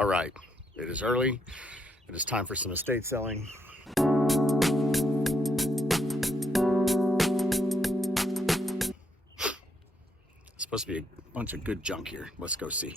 All right, it is early. It is time for some estate selling. It's supposed to be a bunch of good junk here. Let's go see.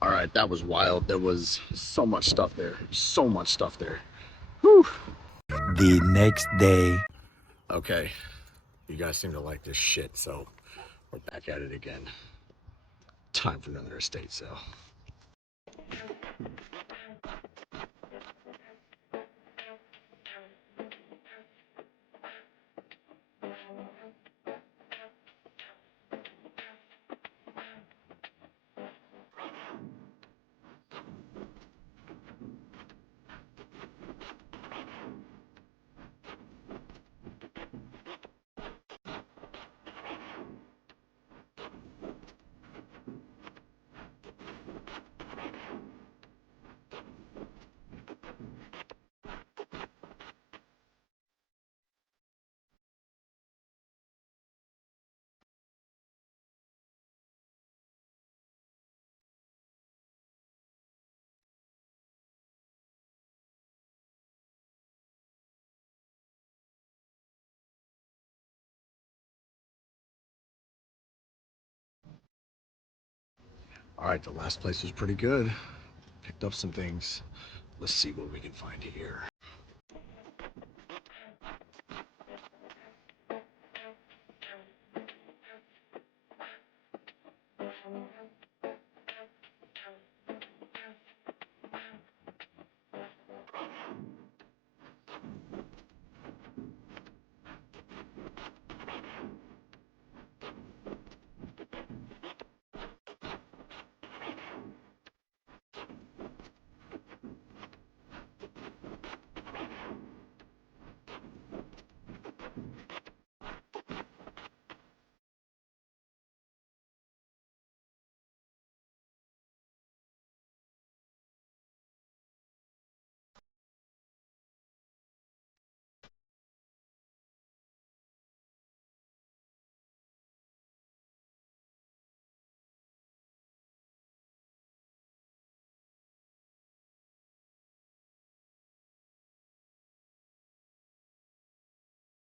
All right, that was wild. There was so much stuff there. So much stuff there. Whew. The next day. Okay, you guys seem to like this shit, so we're back at it again. Time for another estate sale. All right, the last place was pretty good. Picked up some things. Let's see what we can find here.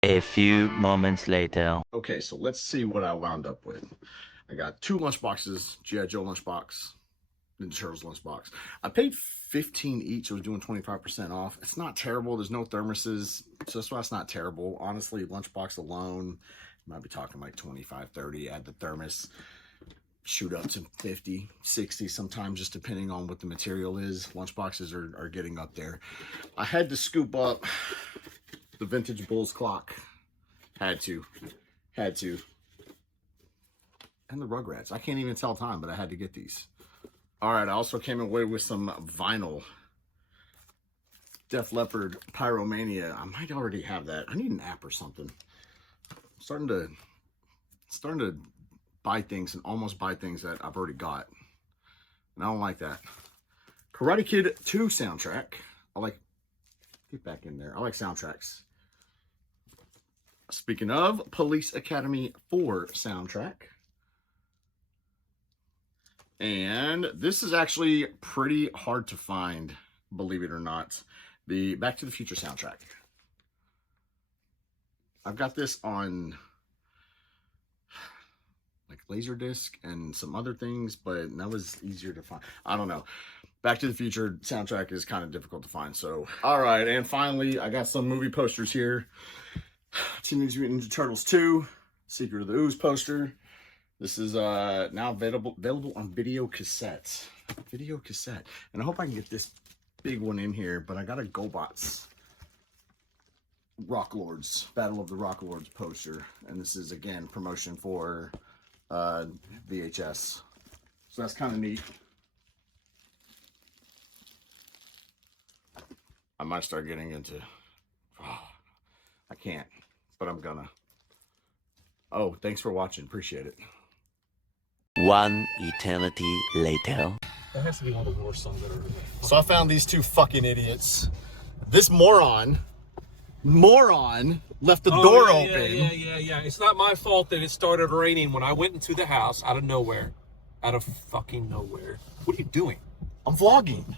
A few moments later. Okay, so let's see what I wound up with. I got 2 lunchboxes, G.I. Joe lunchbox, Ninja Turtles lunchbox. I paid 15 each. I was doing 25% off. It's not terrible. There's no thermoses, so that's why it's not terrible. Honestly, lunchbox alone, you might be talking like 25, 30. Add the thermos, shoot up to 50, 60 sometimes, just depending on what the material is. Lunchboxes are getting up there. I had to scoop up The vintage Bulls clock. Had to. And the Rugrats. I can't even tell time, but I had to get these. All right, I also came away with some vinyl. Def Leppard Pyromania. I might already have that. I need an app or something. I'm starting to buy things and almost buy things that I've already got. And I don't like that. Karate Kid 2 soundtrack. Get back in there. I like soundtracks. Speaking of, Police Academy 4 soundtrack. And this is actually pretty hard to find, believe it or not. The Back to the Future soundtrack. I've got this on like Laserdisc and some other things, but that was easier to find. I don't know. Back to the Future soundtrack is kind of difficult to find. So, all right. And finally, I got some movie posters here. Teenage Mutant Ninja Turtles 2, Secret of the Ooze poster. This is now available on video cassette. And I hope I can get this big one in here, but I got a GoBots Rock Lords, Battle of the Rock Lords poster. And this is, again, promotion for VHS. So that's kind of neat. I might start getting into... I can't, but I'm gonna. Oh, thanks for watching. Appreciate it. One eternity later. That has to be one of the worst songs I've ever heard. So I found these two fucking idiots. This moron left the door open. Yeah. It's not my fault that it started raining when I went into the house out of nowhere. Out of fucking nowhere. What are you doing? I'm vlogging.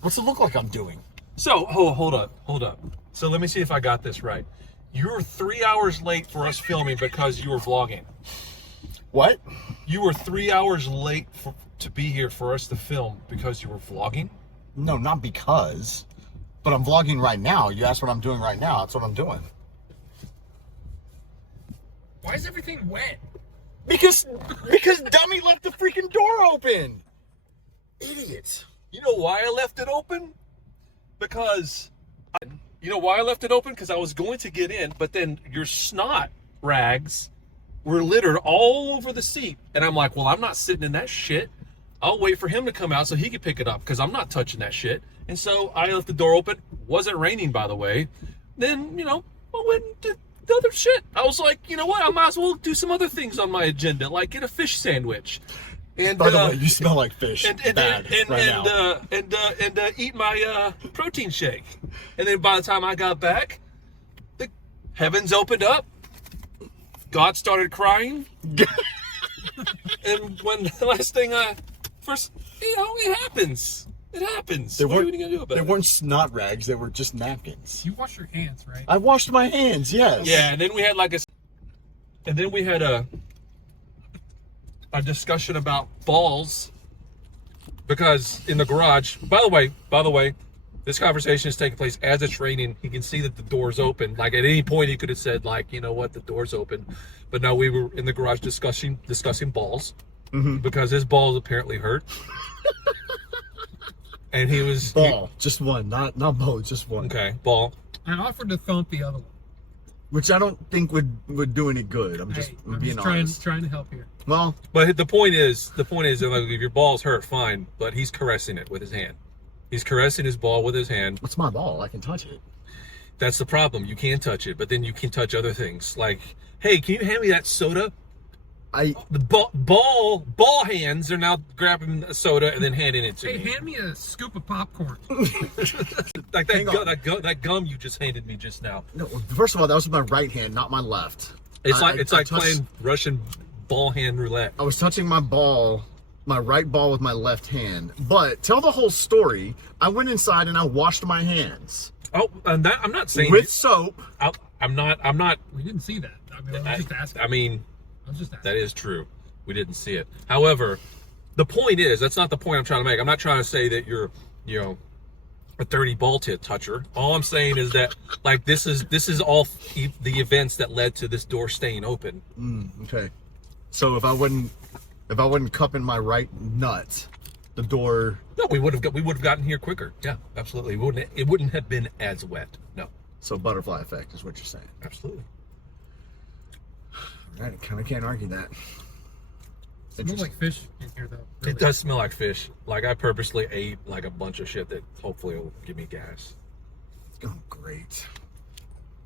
What's it look like I'm doing? So, hold up. So let me see if I got this right. You were 3 hours late for us filming because you were vlogging. What? You were 3 hours late to be here for us to film because you were vlogging? No, not because. But I'm vlogging right now. You asked what I'm doing right now. That's what I'm doing. Why is everything wet? Because dummy left the freaking door open. Idiot. You know why I left it open? Because... You know why I left it open? Because I was going to get in, but then your snot rags were littered all over the seat. And I'm like, well, I'm not sitting in that shit. I'll wait for him to come out so he can pick it up because I'm not touching that shit. And so I left the door open. Wasn't raining, by the way. Then, I went and did the other shit. I was like, you know what? I might as well do some other things on my agenda, like get a fish sandwich. And, by the way, you smell like fish. And eat my protein shake. And then by the time I got back, the heavens opened up. God started crying. And when the last thing it happens. It happens. What are you gonna do about it? They weren't snot rags. They were just napkins. You wash your hands, right? I washed my hands. Yes. Yeah, and then we had a discussion about balls because in the garage. By the way, this conversation is taking place as it's raining. He can see that the door's open. Like at any point, he could have said, like, you know what, the door's open. But no, we were in the garage discussing balls because his balls apparently hurt. And he was just one, not both, just one. Okay, ball. I offered to thump the other one. Which I don't think would do any good. I'm just being honest. Trying to help here. Well, but the point is, like, if your ball's hurt, fine. But he's caressing it with his hand. He's caressing his ball with his hand. What's my ball? I can touch it. That's the problem. You can't touch it, but then you can touch other things. Like, hey, can you hand me that soda? The ball hands are now grabbing a soda and then handing it to me. Hey, hand me a scoop of popcorn. Like that gum you just handed me just now. No, first of all, that was with my right hand, not my left. It's like playing Russian ball hand roulette. I was touching my right ball with my left hand. But tell the whole story. I went inside and I washed my hands. Oh, and I'm not saying with soap. I'm not. We didn't see that. I was just asking. I was just asking. That is true. We didn't see it. However, the point is, that's not the point I'm trying to make. I'm not trying to say that you're, a dirty ball tit toucher. All I'm saying is that, like, this is all the events that led to this door staying open. Okay. So if I wasn't cupping my right nut, the door. No, we would have gotten here quicker. Yeah, absolutely. It wouldn't have been as wet. No. So butterfly effect is what you're saying. Absolutely. Right, kind of can't argue that. It smells like fish in here, though. Really. It does smell like fish. Like I purposely ate like a bunch of shit that hopefully will give me gas. Oh, great.